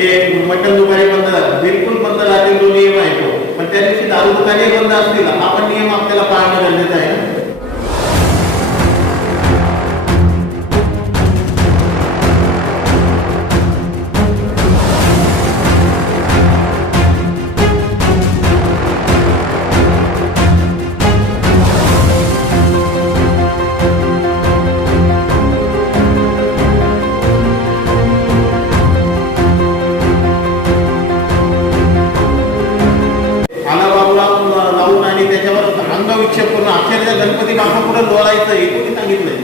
हे मटण दुकाने बंद झालं, बिलकुल बंद राहतील जो नियम आहे तो, पण त्या दिवशी दारू दुकाने बंद असतील हा पण नियम आपल्याला पाळणं गरजेचं आहे ना. विक्षेप करून अक्षरशः गणपती बाप्पा पुढे लोळायचं हे कोणी सांगितलंय?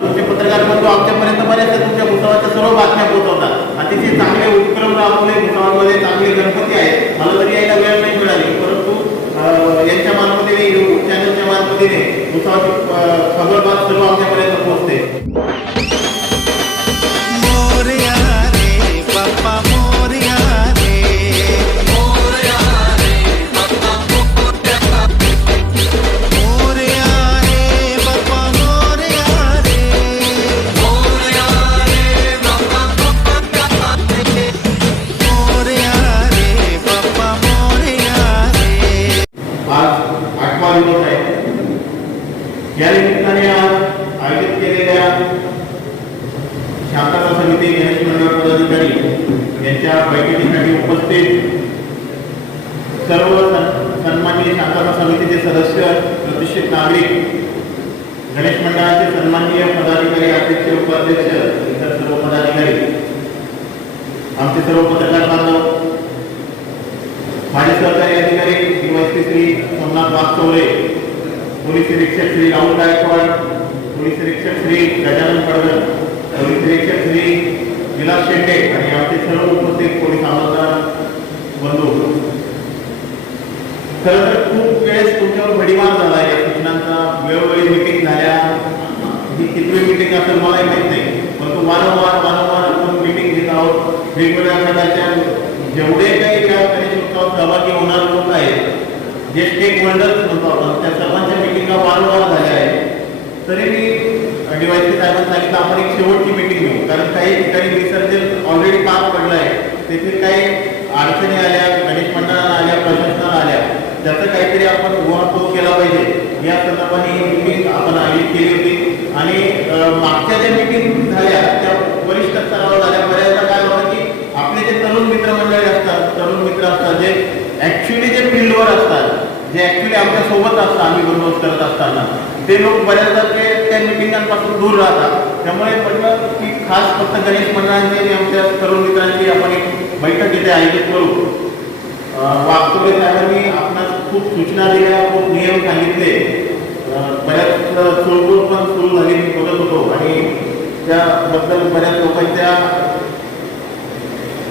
तुमचे पत्रकार बंधू आमच्यापर्यंत बऱ्याच तुमच्या भूसावळच्या सर्व बातम्या पोहोचवतात. अतिशय चांगले उपक्रम राबवले, भूसावळमध्ये चांगले गणपती आहेत. मला तरी यायला वेळ नाही मिळाली, परंतु यांच्या मार्फतीने यूट्यूब चॅनलच्या मार्फतीने भूसावळची खबर बात सर्व आमच्यापर्यंत पोहोचते. या निमित्ताने आज आयोजित केलेल्या शांतता समिती गणेश मंडळ पदाधिकारी यांच्या बैठकीसाठी उपस्थित सर्व सन्माननीय शांतता समितीचे सदस्य, प्रतिष्ठित नागरिक, गणेश मंडळाचे सन्माननीय पदाधिकारी, अध्यक्ष, उपाध्यक्ष, इतर सर्व पदाधिकारी, आमचे सर्व पत्रकार बांधव, माझे सहकारी अधिकारी डीवायएसपी श्री सोमनाथ वाघचौरे, पोलीस निरीक्षक श्री राहुल गायकवाड, पोलीस निरीक्षक श्री गजानन पडगर, पोलीस निरीक्षक श्री विलास शेंडे आणि आमचे सर्व उपस्थित पोलीस अंमलदार बंधू, खरं तर खूप वेळेस तुमच्यावर भडीमार झाला या सूचनांचा. वेळोवेळी मिटिंग झाल्या, ही कितवी मिटिंग असेल मलाही माहीत नाही, परंतु वारंवार आपण मिटिंग घेत आहोत. वेगवेगळ्या प्रकारच्या जेवढे काही या गणेश उत्सवात सहभागी होणारे लोक आहेत, जे स्टेक होल्डर्स म्हणतो आपण, त्या सर्वांच्या मिटिंगा वारंवार झाल्या आहेत. तरी मी डीवायएसपी साहेबांना सांगितलं आपण एक शेवटची मिटिंग घेऊ, कारण काही ठिकाणी विसर्जन ऑलरेडी पार पडलं आहे, तेथील काही अडचणी आल्या, गणेश मंडळाला आल्या, प्रशासनाला आल्या, त्याचं काहीतरी आपण उहापोह केला पाहिजे. या संदर्भाने ही मिटिंग आपण आयोजित केली होती आणि मागच्या ज्या मिटिंग झाल्या त्या वरिष्ठ स्तरावर झाल्या. बऱ्याचदा काय होतं की आपले जे तरुण मित्रमंडळी असतात, तरुण मित्र असतात, जे ऍक्च्युली जे फील्डवर असतात, जे ऍक्च्युली आमच्या सोबत असतात, आम्ही बंदोबस्त करत असताना ते लोक बऱ्याचदा त्या मिटिंगांपासून दूर राहतात. त्यामुळे म्हटलं की खास फक्त गणेश मंडळांची आमच्या तरुण मित्रांची आपण एक बैठक इथे आयोजित करू. वाघचौरे साहेबांनी आपणास खूप सूचना दिल्या, खूप नियम सांगितले, बऱ्याच चुळबुळ पण सुरू झाली मी बघत होतो आणि त्याबद्दल बऱ्याच लोकांच्या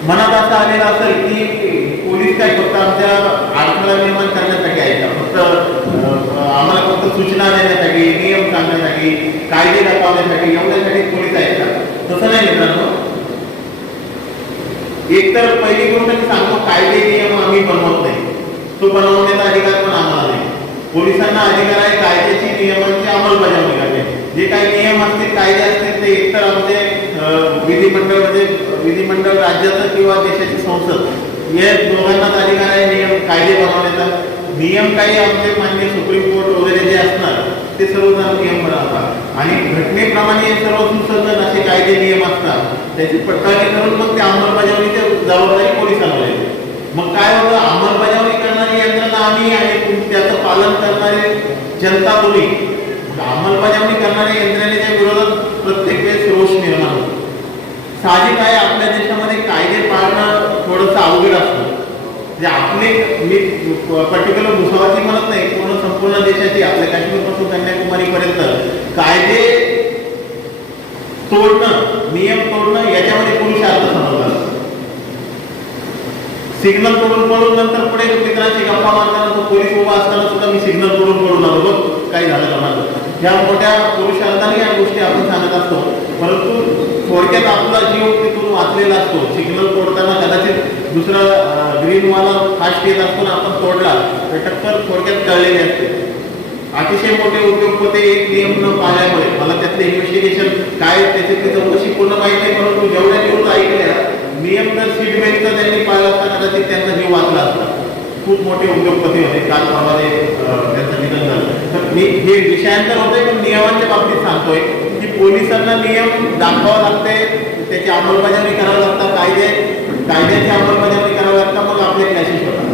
मनात असं आलेलं असेल की पोलीस काय फक्त आमच्या अडथळा निर्माण करण्यासाठी आहे का, फक्त आम्हाला फक्त सूचना देण्यासाठी, नियम सांगण्यासाठी, कायदे दाखवण्यासाठी, एवढ्यासाठी पोलीस आहेत का? तसं नाही मित्रांनो. एकतर पहिली गोष्ट मी सांगतो, कायदे नियम आम्ही बनवत नाही, तो बनवण्याचा अधिकार पण आम्हाला नाही. पोलिसांना अधिकार आहे कायद्याची, नियमांची अंमलबजावणी करणे. जे काही नियम असतील, कायदे असतील, ते एकतर आमचे विधिमंडळ राज्याचं किंवा देशाची संसद या दोघांनाच अधिकार आहे नियम कायदे बनवण्याचा. नियम काही आमचे मान्य सुप्रीम कोर्ट वगैरे जे असणार ते सर्वजण नियम बनवतात आणि घटनेप्रमाणे सर्व सुसंगत असे कायदे नियम असतात, त्याची पडताळणी करून मग त्या अंमलबजावणीची जबाबदारी पोलिसांवर येते. मग काय होतं, अंमलबजावणी करणारी यंत्रणा आम्ही आणि त्याचं पालन करणारे जनता तुम्ही. अंमलबजावणी करणाऱ्या यंत्रणेच्या विरोधात प्रत्येक वेळेस रोष निर्माण होतो. साहजिक आहे, आपल्या देशामध्ये कायदे पाळणं थोडंसं अवघड असतं. म्हणजे आपले, मी पर्टिक्युलर भुसावळची म्हणत नाही, पूर्ण संपूर्ण देशाची, आपल्या काश्मीरपासून कन्याकुमारीपर्यंत कायदे तोडणं, नियम तोडणं याच्यामध्ये पुरुषार्थ समजतात. सिग्नल तोडून पळून नंतर पुढे मित्रांची गप्पा मारताना तो पोलीस उभा असताना सुद्धा मी सिग्नल तोडून पळून आलो, बघ काय झालं का माझं. ह्या मोठ्या पुरुषार्थाने या गोष्टी आपण सांगत असतो, परंतु थोडक्यात आपला जीव तिथून वाचलेला असतो. सिग्नल तोडताना कदाचित दुसरा ग्रीनवाला फास्ट येत असतो ना, आपण तोडला तर टक्कर थोडक्यात टळलेली असते. अतिशय मोठे उद्योगपती एक नियम न पाळल्यामुळे, मला त्यातले इन्व्हेस्टिगेशन काय त्याची चौकशी पूर्ण माहिती नाही, परंतु जेवढ्या न्यूज ऐकल्या, नियम जर सीट बेल्टचा त्यांनी पाळला असता कदाचित त्यांचा जीव वाचला असता. खूप मोठे उद्योगपती होते, काल प्रमाणे त्यांचं निधन झालं. तर मी हे विषयांतर होते, पण नियमांच्या बाबतीत सांगतोय की पोलिसांना नियम दाखवावं लागते, त्याची अंमलबजावणी करावं लागतं, कायद्याची अंमलबजावणी करावं लागतं, मग आपले क्लॅशेस होतात.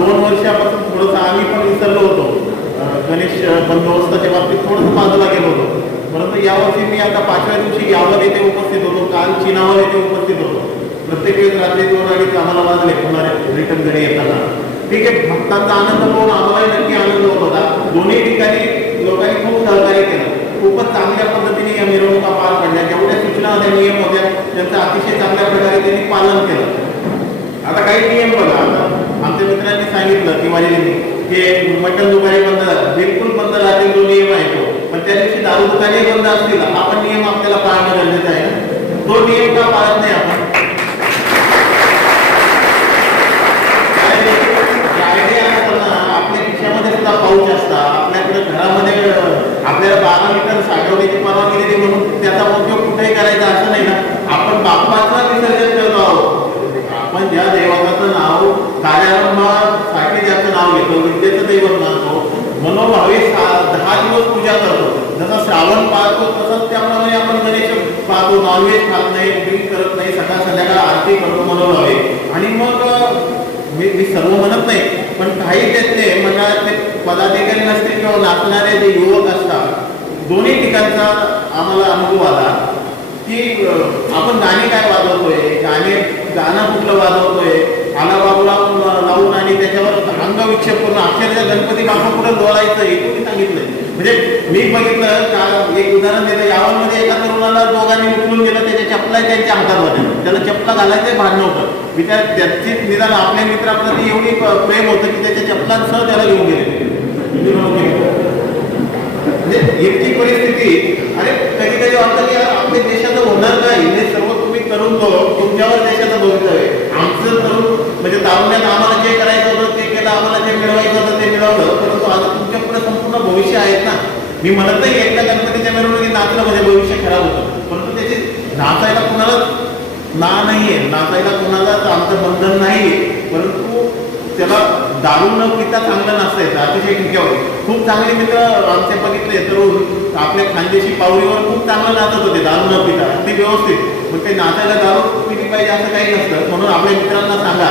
2 वर्षापासून थोडंसं आम्ही पण विसरलो होतो, गणेश बंदोबस्ताच्या बाबतीत थोडंसं बाजूला गेलो होतो. परंतु यावर्षी मी आता 5व्या दिवशी यावर येथे उपस्थित होतो, काल चिनावर येथे उपस्थित होतो. प्रत्येक वेळेस रात्री 2 आम्हाला वाजले पुन्हा रिटर्न घरी येताना. ठीक आहे, भक्तांचा आनंद पाहून आम्हालाही नक्की आनंद होत होता. दोन्ही ठिकाणी लोकांनी खूप सहकार्य केलं, खूपच चांगल्या पद्धतीने या मिरवणुका पार पडल्या. जेवढ्या सूचना त्या नियम होत्या त्यांचं अतिशय चांगल्या प्रकारे त्यांनी पालन केलं. आता काही नियम बघा, आता आमच्या मित्रांनी सांगितलं की माझ्यांनी की मटण दुपारी बंद, बिलकुल बंद राहतील जो नियम आहे तो, पण त्या दिवशी दारू दुकाने बंद असतील, हा पण नियम आपल्याला पाळणं गरजेचं आहे. तो नियम का पाळत नाही आपण? आपल्या खिशामध्ये सुद्धा पाऊच असतात, आपल्याकडे घरामध्ये आपल्याला 12 लिटर साठवण्याची परवानगी दिली म्हणून त्याचा उपयोग कुठेही करायचा असं नाही ना. आपण बाप्पाचं विसर्जन करतो आहोत, आपण ज्या देवाचं नाव कार्यारंभासाठी ज्याचं नाव घेतो, विद्येचं दैवत मानतो, मनोभावे 10 दिवस पूजा करतो. जसं श्रावण पाळतो तसंच त्याप्रमाणे आपण गणेश पाळतो, नॉनव्हेज खात नाही, ड्रिंक करत नाही, सकाळ संध्याकाळ आरती करतो मनोभावे. आणि मग मी सर्व म्हणत नाही, पण काही त्यातले मंडळातले पदाधिकारी नसतील किंवा नाचणारे जे युवक असतात, दोन्ही ठिकाणचा आम्हाला अनुभव आला की आपण गाणी काय वाजवतोय, गाणं कुठलं वाजवतोय, आला बाबूला लावून आणि त्याच्यावर अंगविक्षेप करून अक्षरशः गणपती बाप्पा पुढे लोळायचं हे कोणी सांगितलंय? म्हणजे मी बघितलं का, एक उदाहरण देतं, यावरमध्ये एका तरुणाला दोघांनी उचलून गेलं, त्याच्या चपला त्यांच्या हातात होत्या, त्याला चपला घालायचं भान नव्हतं. विचार त्याची निदान आपल्या मित्राप्रती एवढी प्रेम होतं की त्याच्या चपलांसह त्याला घेऊन गेले. म्हणजे इतकी परिस्थिती. अरे कधी कधी वाटतं की आपल्या देशाचं होणार काय, हे सर्व तुम्ही तरुण लोक तुमच्यावर देशाचं भवितव्य आहे. आमचं तरुण म्हणजे तारुण्यात आम्हाला जे करायचं होतं ते केलं, आम्हाला जे मिळवायचं होतं ते मिळवलं, परंतु आता तुमच्या पुढे संपूर्ण भविष्य आहेत ना. मी म्हणत नाही एकदा गणपतीच्या मिरवणुकीत नाचलं म्हणजे भविष्य खराब होतं, परंतु त्याची नाचायला कुणाला नाहीये, नाचायला कुणालाच आमचं बंधन नाही, परंतु त्याला दारू न पिता चांगलं नसायचं. अतिशय ठिकावर खूप चांगले मित्र आमचे बघितले तरुण आपल्या खानदेशी पावरीवर खूप चांगलं नाचत होते दारू न पिता, अगदी व्यवस्थित. मग ते नाचायला दारू पिली पाहिजे असं काही नसतं. म्हणून आपल्या मित्रांना सांगा,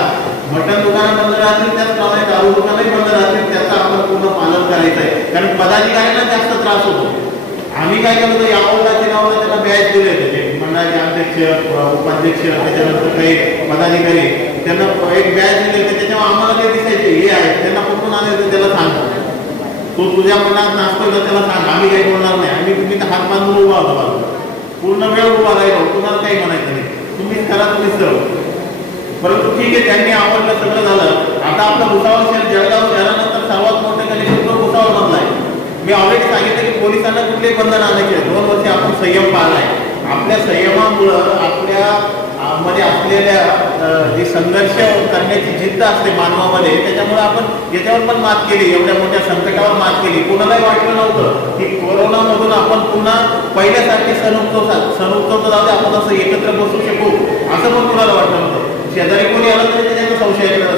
मटण दुकानं बंद राहतील त्याचप्रमाणे दारू दुकानही बंद राहतील, त्याचं आपण पूर्ण पालन करायचं आहे. कारण पदाधिकाऱ्यांना जास्त त्रास होतो. आम्ही काय करतो, यावरच्या नावाला त्यांना बॅच दिले होते, मंडळाचे अध्यक्ष, उपाध्यक्ष, त्याच्यानंतर काही पदाधिकारी, त्यांना एक बॅच दिले होते, त्याच्यावर आम्हाला ते दिसायचे हे आहे, त्यांना कुठून आले होते त्याला सांगतो, तो तुझ्या मनात नाचतोय तर त्याला सांग, आम्ही काही बोलणार नाही, आम्ही तुम्ही तर हात बांधून उभा होता, पूर्ण वेळ उभा राहिलो, तुम्हाला काही म्हणायचं नाही, तुम्हीच करा, तुम्हीच सर्व. परंतु ठीक आहे, त्यांनी आवडलं, सगळं झालं. आता आपलं भुसावळ शहर, जळगाव शहरानंतर सर्वात मोठं गणेश भुसावळ मधला आहे. मी ऑलरेडी सांगितलं की पोलिसांना कुठलेही बंधन आणायचे. 2 वर्ष आपण संयम पाळलाय. आपल्या संयमामुळं आपल्या मध्ये असलेल्या जे संघर्ष करण्याची जिद्द असते मानवामध्ये, त्याच्यामुळे आपण याच्यावर पण मात केली, एवढ्या मोठ्या संकटावर मात केली. कोणालाही वाटलं नव्हतं की कोरोनामधून आपण पुन्हा पहिल्यासारखे सण उत्सव जाऊ दे, आपण असं एकत्र बसू शकू, असं पण कोणाला वाटलं नव्हतं. शेजारी कोणी आलं तरी त्याच्याकडे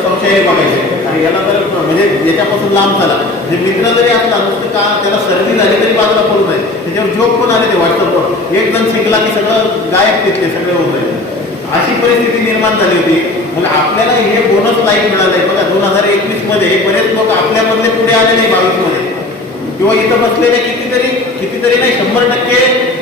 संशय बघायचे, आणि याला तर म्हणजे याच्यापासून लांब झाला. म्हणजे मित्र जरी असला नुसतं का त्याला सर्दी झाली तरी बाजूला पडू नये, त्याच्यावर जोक पण आले ते व्हॉट्सअपवर, एक जण शिकला की सगळं गायब तिथले सगळे होत आहे. अशी परिस्थिती निर्माण झाली होती. मग आपल्याला हे बोनस लाईफ मिळालंय बघा. 2021 मध्ये बरेच लोक आपल्यामधले पुढे आले नाही, 22 मध्ये किंवा इथं बसलेले कितीतरी नाही 100%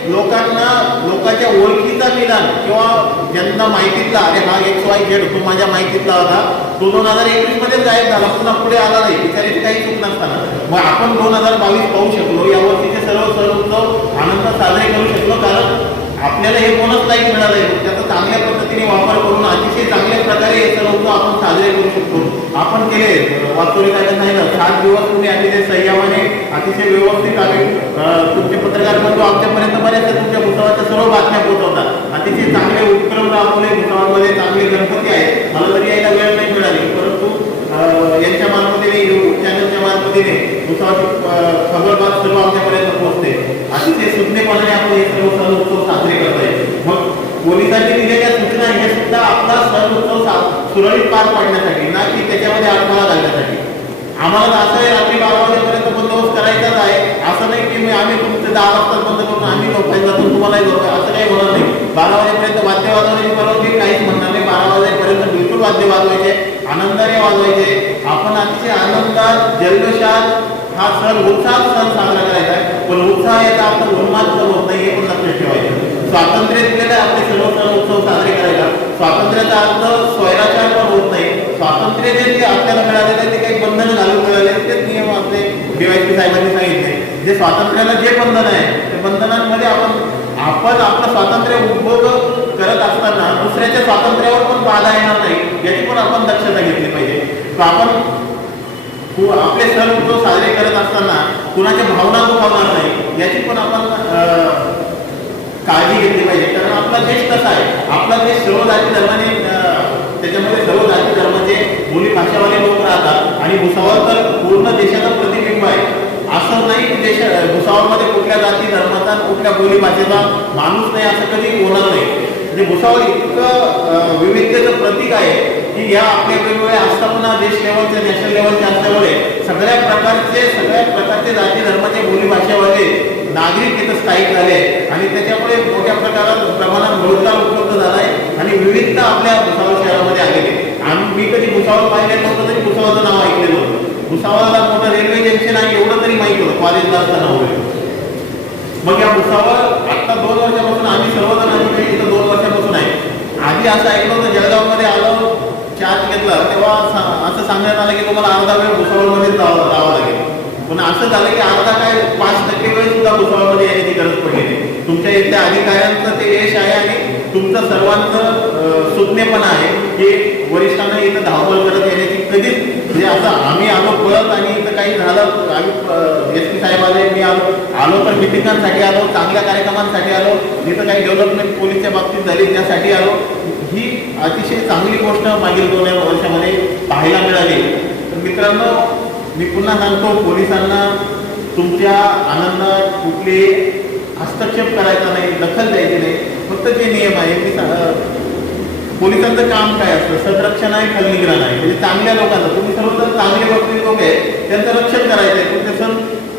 लोकांच्या ओळखीचा मिळाला, किंवा ज्यांना माहितीतला, अरे हा XYZ तो माझ्या माहितीतला होता, तो 2021 मध्ये गायब झाला, पुन्हा पुढे आला नाही, बिचारीची काही चूक नसताना. मग आपण 2022 पाहू शकलो, या वर्षीचे सर्व सण उत्सव आनंद साजरे करू शकलो, कारण आपल्याला हे बोनस लाईक मिळालंय, त्याचा चांगल्या पद्धतीने वापर करून अतिशय चांगल्या प्रकारे हे सर्व उत्सव आपण साजरे करू शकतो. आपण केले वास्तविक काय सांगितलं 7 दिवस तुम्ही अतिशय संयमाने अतिशय व्यवस्थित आम्ही तुमचे पत्रकार बंधू आमच्यापर्यंत बऱ्याच तुमच्या उत्सवाच्या सर्व बातम्या पोहोचवतात. अतिशय चांगले उपक्रम राबवले, उत्सवामध्ये चांगले गणपती आहेत. मला जरी यायला वेळ नाही मिळाली, परंतु यांच्या मार्फतीने यूट्यूब चॅनलच्या मार्फतीने उत्सवाची खबरबात सर्व आमच्यापर्यंत पोहोचते. अतिशय सुज्ञपणाने आपण हे सर्व सण उत्सव साजरे करतोय. मग पोलिसांनी दिलेल्या सूचना हे सुद्धा आपला सण उत्सव सुरळीत पार पाडण्यासाठी, ना की त्याच्यामध्ये अडथळा घालण्यासाठी. आम्हाला असं आहे रात्री 12 वाजेपर्यंत बंदोबस्त करायचाच आहे, असं नाही की आम्ही तुमचे 10 वाजता बंद करून आम्ही झोपायला जातो तुम्हालाही झोपाय, असं काही होणार नाही. 12 वाजेपर्यंत वाद्य वाजवण्याची परवानगी काहीच म्हणणार नाही. 12 वाजेपर्यंत बिलकुल वाद्य वाजवायचे, आनंदाने वाजवायचे. आपण अतिशय आनंदात जल्लोषात हा सण उत्साहात सण साजरा करायचा आहे. पण उत्साह याचा आपण उन्माद होत नाही हे पण लक्षात ठेवायचं. स्वातंत्र्य दिलेलं आहे आपले सर्व सण उत्सव साजरे करायला. स्वातंत्र्याचा अर्थ स्वैराचार पण होत नाही. स्वातंत्र्य जे आपल्याला मिळालेलं आहे ते काही बंधन घालून मिळाले तेच नियम आपले DYSP साहेबांनी सांगितले. जे स्वातंत्र्याला जे बंधन आहे ते बंधनांमध्ये आपण आपलं स्वातंत्र्य उपभोग करत असताना दुसऱ्याच्या स्वातंत्र्यावर पण बाधा येणार नाही याची पण आपण दक्षता घेतली पाहिजे. तर आपण आपले सण उत्सव साजरे करत असताना कुणाच्या भावना दुखावणार नाही याची पण आपण काळजी घेतली पाहिजे. कारण आपला देश कसा आहे, आपला देश सर्व जाती धर्माने त्याच्यामध्ये सर्व जाती धर्माचे बोली भाषावाले लोक राहतात आणि भुसावळ तर पूर्ण देशाचं प्रतिबिंब आहे. असं नाही की भुसावळमध्ये कुठल्या जाती धर्माचा कुठल्या बोली भाषेचा माणूस नाही असं कधी होणार नाही. म्हणजे भुसावळ इतकं विविधतेचं प्रतीक आहे की या आपल्या वेगवेगळ्या आस्थापना देश लेवलच्या नॅशनल लेवलच्या असल्यामुळे सगळ्या प्रकारचे जाती धर्माचे बोली भाषेवाले नागरिक इथं स्थायिक झाले आणि त्याच्यामुळे मोठ्या प्रमाणात रोजगार उपलब्ध झाला आहे आणि विविधता आपल्या भुसावळ शहरामध्ये आलेली आहे. मी कधी भुसावळ पाहिलं नव्हतं तरी भुसावळचं नाव ऐकलेलं होतं. भुसावळला मोठं रेल्वे जंक्शन आहे एवढं तरी माहिती होतं कॉलेजला असताना वगैरे. मग या भुसावळ आता 2 वर्षापासून आम्ही सर्वजण आम्ही इथं 2 वर्षापासून आहे. आधी असं ऐकलं होतं जळगावमध्ये आलो चार्ज घेतला तेव्हा असं सांगण्यात आलं की तुम्हाला अर्धा वेळ भुसावळमध्ये जावं लागेल. पण असं झालं की अर्धा काय 5% वेळ सुद्धा भुसावळमध्ये येण्याची गरज पडली नाही. तुमच्या इथल्या अधिकाऱ्यांचं ते यश आहे आणि तुमचं सर्वांचं सुज्ञपण आहे की वरिष्ठांना इथं धावपळ करत येण्याची कधीच म्हणजे असं आम्ही आलो पळत आणि इथं काही झालं आम्ही SP साहेब आले मी आलो तर मिटिंगांसाठी आलो, चांगल्या कार्यक्रमांसाठी आलो, जिथं काही डेव्हलपमेंट पोलीसच्या बाबतीत झाली त्यासाठी आलो. ही अतिशय चांगली गोष्ट मागील 2 वर्षामध्ये पाहायला मिळाली. तर मित्रांनो मी पुन्हा सांगतो पोलिसांना तुमच्या आनंदात कुठले हस्तक्षेप करायचा नाही, दखल द्यायची नाही. फक्त जे नियम आहे ते पोलिसांचं काम काय असतं सदरक्षण आहे खलनिग्रहण आहे. म्हणजे चांगल्या लोकांचं तुम्ही सर्वजण चांगले वक्ते लोक आहेत त्यांचं रक्षण करायचं आहे, तुमचे सण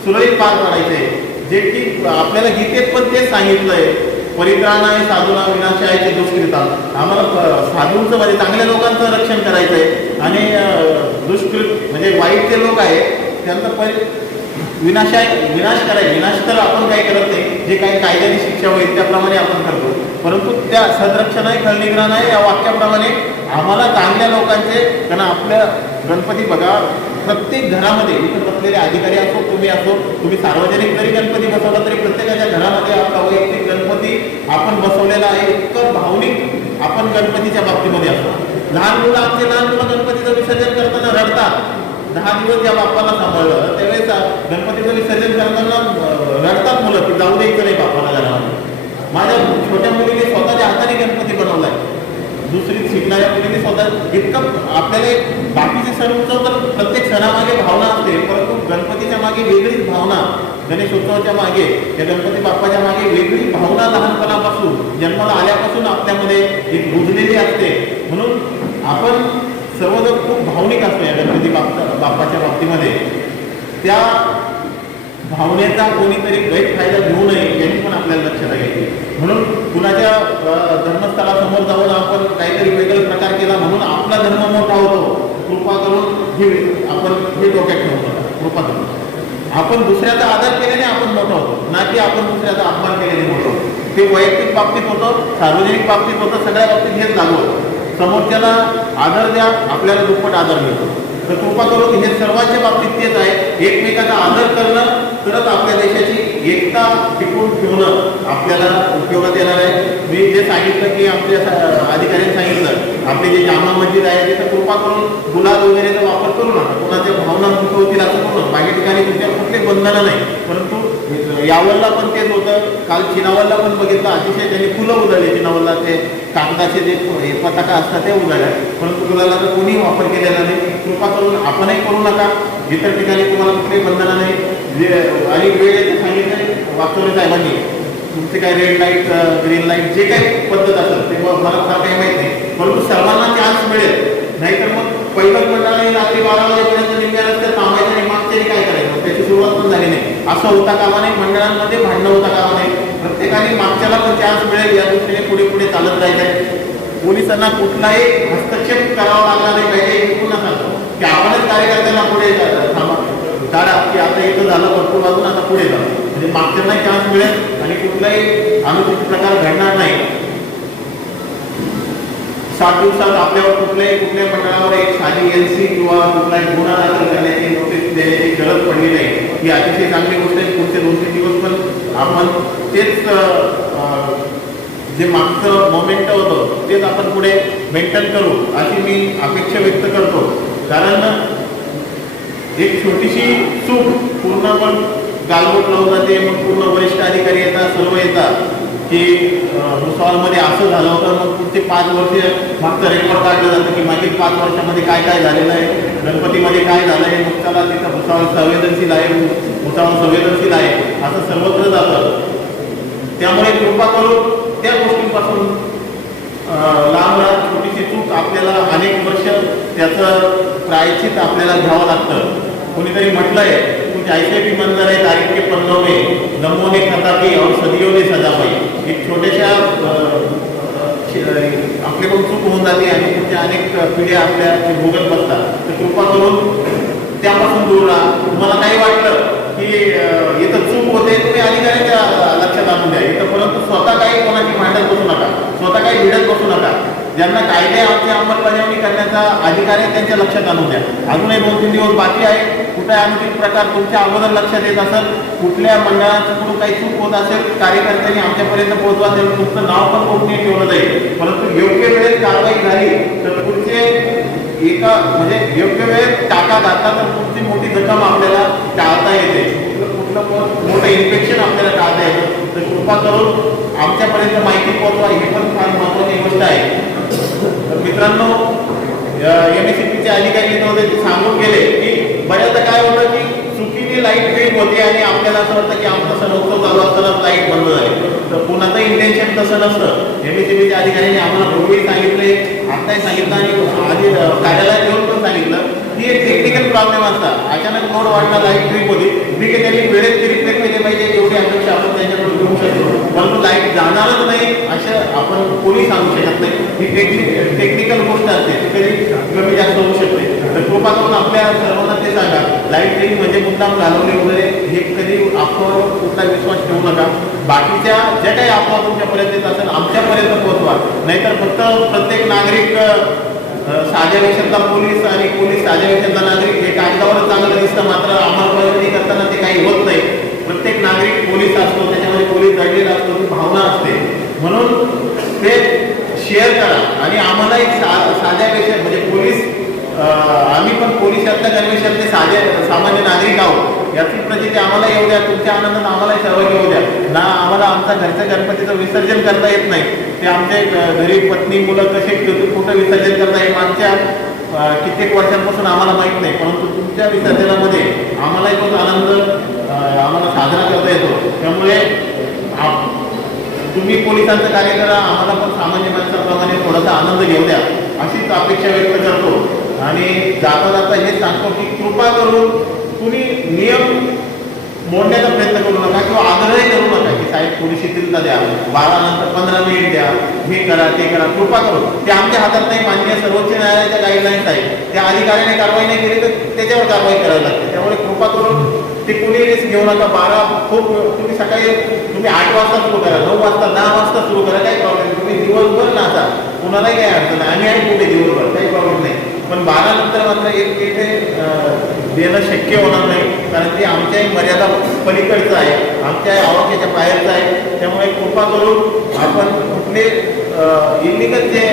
सुरळीत पार पाडायचे आहे. जे की आपल्याला गीतेत पण तेच सांगितलंय परित्राणाय साधूना विनाशायचे दुष्कृता. आम्हाला साधूंचं म्हणजे चांगल्या लोकांचं रक्षण करायचं आहे आणि दुष्कृत म्हणजे वाईट जे लोक आहेत त्यांचा विनाश करायचं. विनाश तर आपण काही करत नाही, जे काही कायद्याने शिक्षा होईल त्याप्रमाणे आपण करतो. परंतु त्या सदरक्षण आहे खलनिग्रहण आहे या वाक्याप्रमाणे आम्हाला चांगल्या लोकांचे कारण आपल्या गणपती बघा प्रत्येक घरामध्ये इथं बसलेले अधिकारी असो तुम्ही असो तुम्ही सार्वजनिक जरी गणपती बसवला तरी प्रत्येकाच्या घरामध्ये आपला वैयक्तिक गणपती आपण बसवलेला आहे. इतकं भावनिक आपण गणपतीच्या बाबतीमध्ये असतो. लहान मुलं गणपतीचं विसर्जन करताना रडतात. 10 दिवस ज्या बाप्पाला सांभाळलं त्यावेळेस गणपतीचं विसर्जन करताना रडतात मुलं की जाऊ द्यायचं नाही बाप्पाला घरामध्ये. माझ्या छोट्या मुलीने स्वतःच्या हाताने गणपती बनवलाय. दुसरी शिकणाऱ्या मुलीने स्वतः इतकं आपल्याला बाकीचे सण उत्सव तर प्रत्येक सणामागे भावना असते परंतु गणपतीच्या मागे वेगळीच भावना गणेशोत्सवाच्या मागे या गणपती बाप्पाच्या मागे वेगळी भावना लहानपणापासून जन्माला आल्यापासून आपल्यामध्ये एक रुजलेली असते. म्हणून आपण सर्वजण खूप भावनिक असतो या गणपती बाप्पाच्या बाबतीमध्ये. त्या भावनेचा कोणीतरी गैरफायदा घेऊ नये याची पण आपल्याला लक्षात घ्यायची. म्हणून कुणाच्या धर्मस्थळासमोर जाऊन आपण काहीतरी वेगळा प्रकार केला म्हणून आपला धर्म मोठा होतो. कृपा करून आपण हे डोक्यात ठेवतो. कृपा करून आपण दुसऱ्याचा आदर केल्याने आपण मोठा होतो ना की आपण दुसऱ्याचा अपमान केल्याने मोठा होतो. ते वैयक्तिक बाबतीत होतं, सार्वजनिक बाबतीत होतं, सगळ्या बाबतीत हेच लागू होतं. समोरच्याला आदर द्या आपल्याला दुप्पट आदर मिळतो. तर कृपा करून हे सर्वांच्या बाबतीत तेच आहे. एकमेकाचा आदर करणं तरच आपल्या देशाची एकता टिकून टिकवून ठेवणं आपल्याला उपयोगात येणार आहे. मी जे सांगितलं की आमच्या अधिकाऱ्यांनी सांगितलं आपले जे जामा मस्जिद आहे तिथं कृपा करून गुलाब वगैरेचा वापर करू नका. कोणाच्या भावना दुःख होतील असं करू नका. बाकी ठिकाणी तुमच्या कुठले बंधनं नाही. परंतु यावरला पण तेच होतं. काल चिनावरला पण बघितलं, अतिशय त्यांनी फुलं उधळली. चिनावरला ते कागदाचे जे पताका असतात ते उधळल्या, परंतु गुलाबाचा कोणीही वापर केलेला नाही. कृपा करून आपणही करू नका. इतर ठिकाणी तुम्हाला कुठलेही बंधनं नाही. जे आणि वेळेचं सांगितलं वाचवले साहेबांनी, तुमचे काय रेड लाईट ग्रीन लाईट जे काही पद्धत असेल ते मला फार काही माहीत नाही, परंतु सर्वांना चान्स मिळेल. नाहीतर मग पहिलं मंडळाने रात्री 12 वाजेपर्यंत निम्म्या रस्त्यात थांबायचं आणि मागच्याने काय करायचं, त्याची सुरुवात पण झाली नाही. असं होता कामा नाही. मंडळांमध्ये भांडणं होता कामा नाही. प्रत्येकाने मागच्याला पण चान्स मिळेल या दृष्टीने पुढे पुढे चालत राहायचं. पोलिसांना कुठलाही हस्तक्षेप करावा लागला नाही पाहिजे. हे पुन्हा सांगतो की आपणच कार्यकर्त्यांना पुढे थांबा काढा की आता इथं झालं भरपूर वाजून आता पुढे जा, म्हणजे मागच्यांनाही चान्स मिळेल आणि कुठलाही अनुचित प्रकार घडणार नाही. 7 दिवसात आपल्यावर कुठल्या मंडळावर एक साधी एनसी किंवा कुठलाही गुन्हा दाखल करण्याची नोटीस देण्याची गरज पडली नाही. ही अतिशय चांगली गोष्ट आहे. पुढचे 2-3 दिवस पण आपण तेच जे मागचं मोमेंट होतं तेच आपण पुढे मेंटेन करू अशी मी अपेक्षा व्यक्त करतो. कारण एक छोटीशी चूक पूर्ण पण गालबोट लावून जाते. मग पूर्ण वरिष्ठ अधिकारी येतात, सर्व येतात की भुसावळमध्ये असं झालं होतं. मग पुढचे 5 वर्ष मागचं रेकॉर्ड काढलं जातं की मागील 5 वर्षामध्ये काय काय झालेलं आहे, गणपतीमध्ये काय झालं आहे, मग त्याला तिथं भुसावळ संवेदनशील आहे, भुसावळ संवेदनशील आहे असं सर्वत्र जातं. त्यामुळे कृपा करून त्या गोष्टींपासून लांब राहत. छोटीशी चूक आपल्याला अनेक वर्ष त्याचं प्रायश्चित आपल्याला घ्यावं लागतं. कोणीतरी म्हटलंय कुछ ऐसे भी मंजर है तारीख के पन्नों में गमों ने खता की और सदियों ने सजा पाई. एक छोट्याशा आपल्याकडून चूक होऊन जाते आणि पुढच्या अनेक पिढ्या आपल्या भोगत बसतात. तर कृपा करून त्यापासून दूर राहा. तुम्हाला काही वाटलं की इथं चूक होते तुम्ही अधिकाऱ्यांच्या लक्षात आणून द्या इथं, परंतु स्वतः काही कोणाची भांडत बसू नका, स्वतः काही भिडत बसू नका. ज्यांना कायदे आमची अंमलबजावणी करण्याचा अधिकार आहे त्यांच्या लक्षात आणून द्या. अजूनही 2-3 दिवस बाकी आहे. कुठे अनुचित प्रकार तुमच्या अगोदर लक्षात येत असेल, कुठल्या मंडळाकडून काही चूक होत असेल, कार्यकर्त्यांनी आमच्यापर्यंत पोहोचवा, तर तुमचं नाव पण गोपनीय ठेवलं जाईल. परंतु योग्य वेळेत कारवाई झाली तर पुढचे एका म्हणजे योग्य वेळेत टाका घातला तर पुढची मोठी जखम आपल्याला टाळता येते. कुठलं मोठं इन्फेक्शन आपल्याला टाळता येतं. तर कृपा करून आमच्यापर्यंत माहिती पोहोचवा, ही पण फार महत्त्वाची गोष्ट आहे. तर मित्रांनो, MSCPचे अधिकारी येत होते, ते सांगून गेले की बऱ्याचदा काय होतं की चुकीने लाईट ट्रिप होते आणि आपल्याला असं वाटतं की आमचा सण उत्सव चालू असताना लाईट बंद झाली. तर कुणाचं इंटेन्शन तसं नसतं. MSCPच्या अधिकाऱ्यांनी आम्हाला पूर्वी सांगितले, आताही सांगितलं आणि आधी कार्यालयात येऊन पण सांगितलं की एक टेक्निकल प्रॉब्लेम असतात. अचानक लोड वाढला, लाईट ट्रिप होती, ठीक आहे, त्यांनी वेळेत ते रिपेअर केले पाहिजे एवढी अपेक्षा आपण त्यांच्याकडून घेऊ शकतो. परंतु लाईट जाणारच नाही असं आपण कोणी सांगू शकत नाही. ही टेक्निकल गोष्ट असते, ती कधी कमी जास्त होऊ शकते. तर कृपा करून आपल्या सर्वांना ते सांगा, लाईट ट्रिप म्हणजे मुद्दाम घालवणे वगैरे हे कधी अफवावर कुठला विश्वास ठेवू नका. बाकीच्या ज्या काही अफवा तुमच्यापर्यंत येत असेल आमच्यापर्यंत पोहोचवा. नाहीतर फक्त प्रत्येक नागरिक साध्या देशातला पोलीस आणि पोलीस साध्या देशातला नागरिक हे कागदावर चांगलं दिसतं, मात्र अंमलबजावणी करताना ते काही होत नाही. प्रत्येक नागरिक पोलीस असतो, त्याच्यामध्ये पोलीस दडलेला असतो, ती भावना असते. म्हणून ते शेअर करा आणि आम्हाला एक साध्या देशात म्हणजे पोलीस आम्ही पण पोलिसातल्या गणवेशातले सामान्य नागरिक आहोत याची प्रचिती आम्हाला येऊ द्या. तुमच्या आनंदात आम्हाला सहभागी होऊ द्या ना. आम्हाला आमच्या घरच्या गणपतीचं विसर्जन करता येत नाही, ते आमचे घरी पत्नी मुलं कसे कुठं विसर्जन करता येईल मागच्या कित्येक वर्षांपासून आम्हाला माहीत नाही. परंतु तुमच्या विसर्जनामध्ये आम्हालाही तो आनंद आम्हाला साजरा करता येतो. त्यामुळे तुम्ही पोलिसांचं कार्य करा, आम्हाला पण सामान्य माणसाप्रमाणे थोडासा आनंद घेऊ द्या अशीच अपेक्षा व्यक्त करतो. आणि जाता जाता हेच सांगतो की कृपा करून कुणी नियम मोडण्याचा प्रयत्न करू नका किंवा आग्रहही करू नका की साहेब थोडी शिथिलता द्या, 12 नंतर 15 मिनिट द्या, हे करा ते करा. कृपा करून ते आमच्या हातात नाही. माननीय सर्वोच्च न्यायालयाच्या गाईडलाईन्स आहे, त्या अधिकाऱ्याने कारवाई नाही केली तर त्याच्यावर कारवाई करावी लागते. त्यामुळे कृपा करून ते कुणी रिस्क घेऊ नका. 12 खूप तुम्ही सकाळी 8 वाजता सुरू करा, 9 वाजता 10 वाजता सुरू करा, काही प्रॉब्लेम. तुम्ही दिवसभर नाचा, कुणालाही काही अडचण नाही. आम्ही आहे कुठे दिवसभर, काही प्रॉब्लेम नाही. पण 12 नंतर मात्र एक इथे देणं शक्य होणार नाही, कारण ते आमच्याही मर्यादा पलीकडचं आहे, आमच्या आवाक्याच्या बाहेरचं आहे. त्यामुळे कृपा करून आपण कुठले इलिगल जे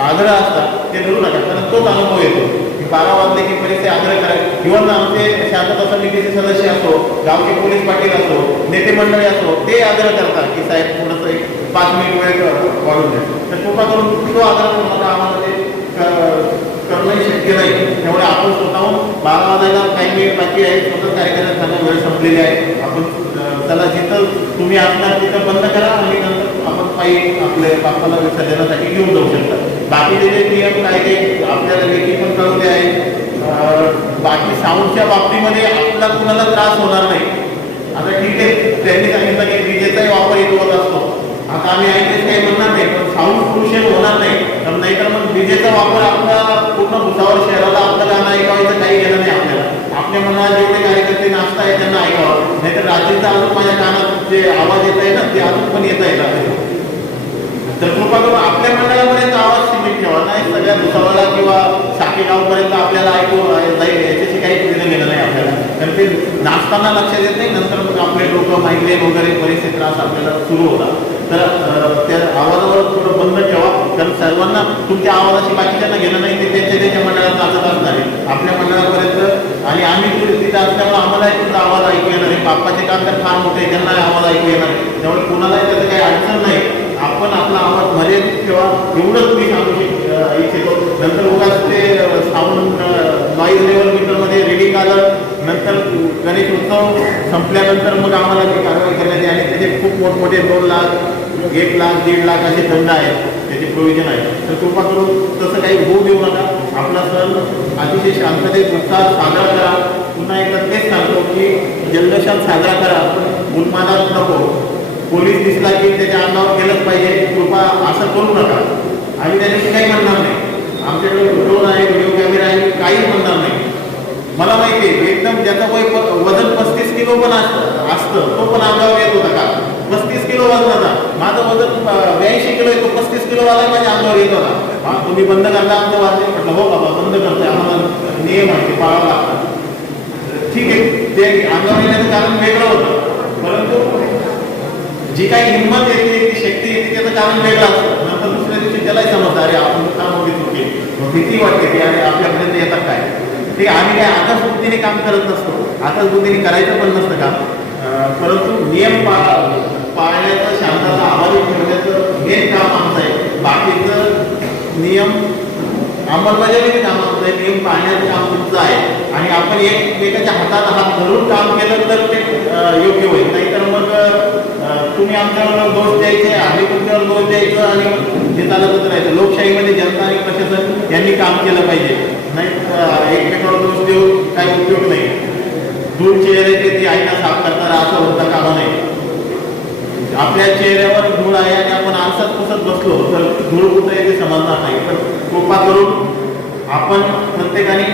आग्रह असतात ते धरू नका, कारण तोच अनुभव येतो. 12 वाजले की बरेचसे आग्रह करा. इव्हन आमचे शांतता समितीचे सदस्य असो, गावचे पोलीस पाटील असो, नेते मंडळी असो, ते आग्रह करतात की साहेब थोडंसं एक 5 मिनिट वेळ वाढून द्या. तर कृपा करून तो आग्रह तुम्हाला आम्हाला ते करणंही शक्य नाही. त्यामुळे आपण स्वतःहून 12 वाजायला काही वेळ बाकी आहे, स्वतः कार्यक्रमात वेळ संपलेली आहे. आपण त्याला जिथं तुम्ही असणार तिथं बंद करा आणि नंतर आपण पायी आपल्या बाप्पाला विसर्जनासाठी घेऊन जाऊ शकता. बाकीचे जे नियम काय ते आपल्याला लेखी पण कळवले आहे. बाकी साऊंडच्या बाबतीमध्ये आपला कुणाला त्रास होणार नाही. आता ठीक आहे, त्यांनी सांगितलं की डीजेचाही वापर इथे होत असतो. आता आम्ही ऐकलेच काही म्हणणार नाही, पण साऊंड पोल्युशन होणार नाही. तर नाहीतर मग डीजेचा वापर आपला पूर्ण भुसावळ शहराला आपलं गाणं ऐकावायचं काही घेणं नाही आपल्याला. आपल्या मनात जेवढे कार्यकर्ते नाचता आहे त्यांना ऐकावं, नाहीतर रात्रीचा अजून माझ्या कानात जे आवाज येत आहे ना ते अजून पण येत आहे. तर कृपा करून आपल्या मंडळापर्यंत आवाज सीमित ठेवा, नाही सगळ्या भुसावळला किंवा साकेगावपर्यंत आपल्याला ऐकू जाईल याच्याशी काही देणं घेणं नाही आपल्याला. कारण ते नाचताना लक्षात येत नाही, नंतर मग आपले डोकं मायग्रेन वगैरे बरेचसे त्रास आपल्याला सुरू होतात. तर त्या आवाजावर थोडं बंद ठेवा, कारण सर्वांना तुमच्या आवाजाशी बाकीच्यांना घेणं नाही, ते त्यांच्या मंडळात नाचत असणार आहे. आपल्या मंडळापर्यंत आणि आम्ही तिथं असल्यामुळे आम्हालाही तुमचा आवाज ऐकू येणार आहे. बाप्पाचे काम तर फार मोठे आहे, त्यांना आवाज ऐकू येणार आहे. त्यामुळे कुणालाही त्याचं काही अडचण नाही. आपण आपला आवाज मर्यादित ठेवा, एवढंच मी सांगू इच्छितो. नंतर उगाच ते साऊंड नॉईज लेवल मीटरमध्ये रिडिंग आलं, नंतर गणेश उत्सव संपल्यानंतर मग आम्हाला ती कारवाई करण्यात आणि त्याचे खूप मोठमोठे 2 लाख, 1 लाख, 1.5 लाख असे दंड आहेत, त्याचे प्रोव्हिजन आहे. तर कृपा करून तसं काही होऊ देऊ नका. आपला सण अतिशय शांततेत उत्साहात साजरा करा. पुन्हा एकदा तेच सांगतो की जल्लोषात साजरा करा, पण उन्मादात नको. पोलीस दिसला की त्याच्या अंगावर गेलंच पाहिजे. कृपा असं करू नका. आम्ही त्याच्याशी काही म्हणणार नाही. आमच्याकडे ड्रोन आहे, व्हिडिओ कॅमेरा आहे, काही म्हणणार नाही. मला माहिती आहे एकदम ज्याचा वजन 35 किलो पण असतं तो पण अंगावर येत होता का? 35 किलो वजनाचा, माझं वजन 82 किलो आहे, तो 35 किलो वाला माझ्या अंगावर येत होता. हा तुम्ही बंद करता आमचं वाजले, म्हटलं हो बाबा बंद करतोय, आम्हाला नियम आहे ते पाळावं लागतात. ठीक आहे, ते अंगावर येण्याचं कारण वेगळं होतं, परंतु जी काही हिंमत येते, ती शक्ती येते, त्याचं कारण वेगळं असतं. नंतर दुसऱ्या दिवशी त्यालाही समजतं अरे आपण का मोठी चुकी, भीती वाटते की अरे आपल्यापर्यंत येतात काय. ते आम्ही काय आकाश बुद्धीने काम करत नसतो, आकाश बुद्धीने करायचं पण नसतं काम, परंतु नियम पाळण्याचं, शांतता आवाज ठेवण्याचं मेन काम आमचं आहे. बाकीचं नियम अंमलबजावणी काम आमचं आहे, नियम पाळण्याचं काम तुमचं आहे. आणि आपण एकमेकाच्या हातात हात धरून काम केलं तर ते योग्य होईल. नाहीतर मग तुम्ही आमच्यावर दोष द्यायचे, आम्ही तुमच्यावर दोष द्यायचं आणि हे चालतच राहायचं. लोकशाहीमध्ये जनता आणि प्रशासन यांनी काम केलं पाहिजे, नाही एकमेकावर दोष देऊन काही उपयोग नाही. धूळ चेहऱ्याचे ती आईना साफ करताना असं होता कामा नाही. आपल्या चेहऱ्यावर धूळ आहे आणि आपण आरसात पुसत बसलो तर धूळ कुठं आहे ते समजणार नाही. तर कृपा करून आपण प्रत्येकाने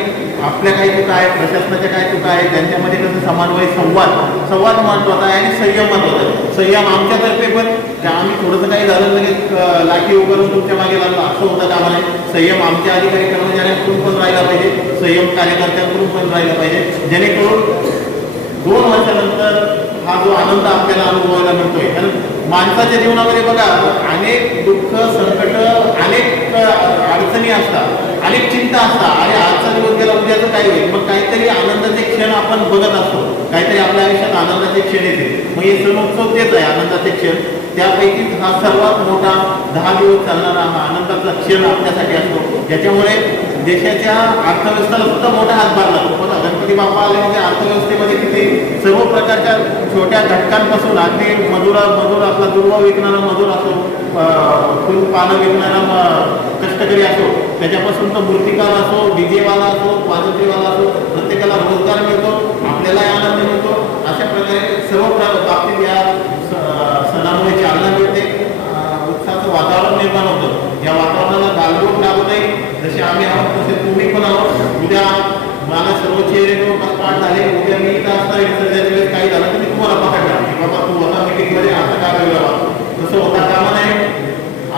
आपल्या काही चुका आहे, प्रशासनाच्या काय चुका आहे, त्यांच्यामध्ये कसं समन्वय, संवाद महत्वाचा आहे आणि संयम महत्वाचा आहे. संयम आमच्यातर्फे पण आम्ही थोडंसं काही झालं लगेच लाठी उभारून तुमच्या मागे लागलो असं होतं कामा नाही. संयम आमच्या अधिकारी कर्मचाऱ्यांकडून पण राहिला पाहिजे, संयम कार्यकर्त्यांकडून पण राहिला पाहिजे, जेणेकरून 2 वर्षानंतर हा जो आनंद आपल्याला अनुभवायला मिळतोय. कारण माणसाच्या जीवनामध्ये बघा अनेक दुःख, संकट, अनेक अडचणी असतात, अनेक चिंता असतात. आणि आजचा दिवस गेला, उद्याचं काय होईल, मग काहीतरी आनंदाचे क्षण आपण बघत असतो, काहीतरी आपल्या आयुष्यात आनंदाचे क्षण येते. मग हे सण उत्सव तेच आहे, आनंदाचे क्षण. त्यापैकी हा सर्वात मोठा 10 दिवस चालणारा हा आनंदाचा क्षण आपल्यासाठी असतो, ज्याच्यामुळे देशाच्या अर्थव्यवस्थेला सुद्धा मोठा हातभार लागतो. बघा गणपती बाप्पा आले म्हणजे अर्थव्यवस्थेमध्ये किती सर्व प्रकारच्या छोट्या घटकांपासून अगदी मजूर आपला दुर्वा विकणारा मजूर असो, फुल पानं विकणारा कष्टकरी असो, त्याच्यापासून तो मूर्तिकार असो, डीजेवाला असो, वाजंत्रीवाला असो, प्रत्येकाला रोजगार मिळतो, आपल्यालाही आनंद मिळतो. अशा प्रकारे सर्व बाबतीत या सणामुळे चालना मिळते, उत्साहाचं वातावरण निर्माण होतं. या वातावरणाला गालबोट लागू नये, जसे आम्ही आहोत तसे तुम्ही पण आहोत. उद्या मला सर्व चेहरे पाठ झाले, उद्या मी इथं असता विसर्जनाच्या वेळेस काही झालं तर मी तुम्हाला पकडणार की बाबा तू होता मीटिंगमध्ये आता का वेगळा, तसं होता कामा नाही.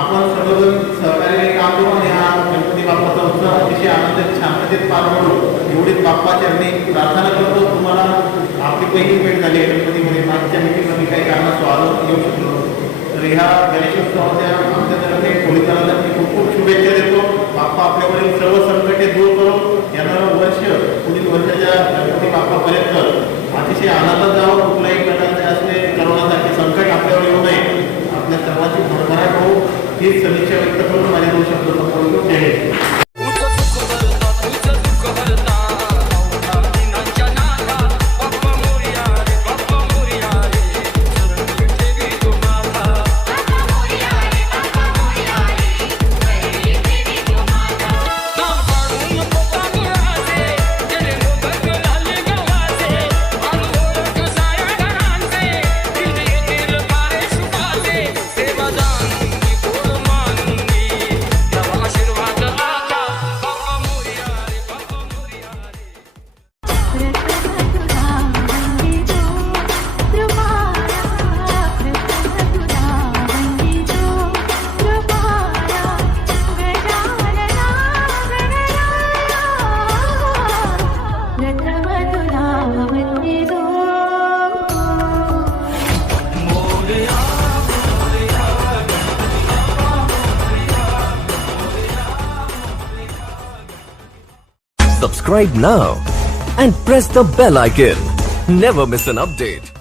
आपण सर्वजण सहकार्याने काम करू आणि हा गणपती बाप्पाचा उत्सव अतिशय आनंद आनंदात शांततेत पार पडू एवढीच बाप्पा चरणी प्रार्थना करतो. तुम्हाला आपली पहिली भेट झाली गणपतीमध्ये. मागच्या मीटिंगला मी काही कारणास्तव आलो येऊ शकलो नव्हतो. तर ह्या गणेशोत्सवाच्या आमच्यातर्फे पोलिसांना मी खूप खूप शुभेच्छा देतो. बाप्पा आपल्यावरील सर्व संकटे दूर करो. येणारं वर्ष पुढील वर्षाच्या गणपती बाप्पापर्यंत अतिशय आनंदात जावं. कुठल्याही प्रकारचे असले करोनासारखे संकट आपल्यावर येऊ नये. आपल्या सर्वांची भरभराट होऊ हीच सदिच्छा व्यक्त करून माझ्या दोन शब्द संपवतो. जय Hind. Subscribe now and press the bell icon. Never miss an update.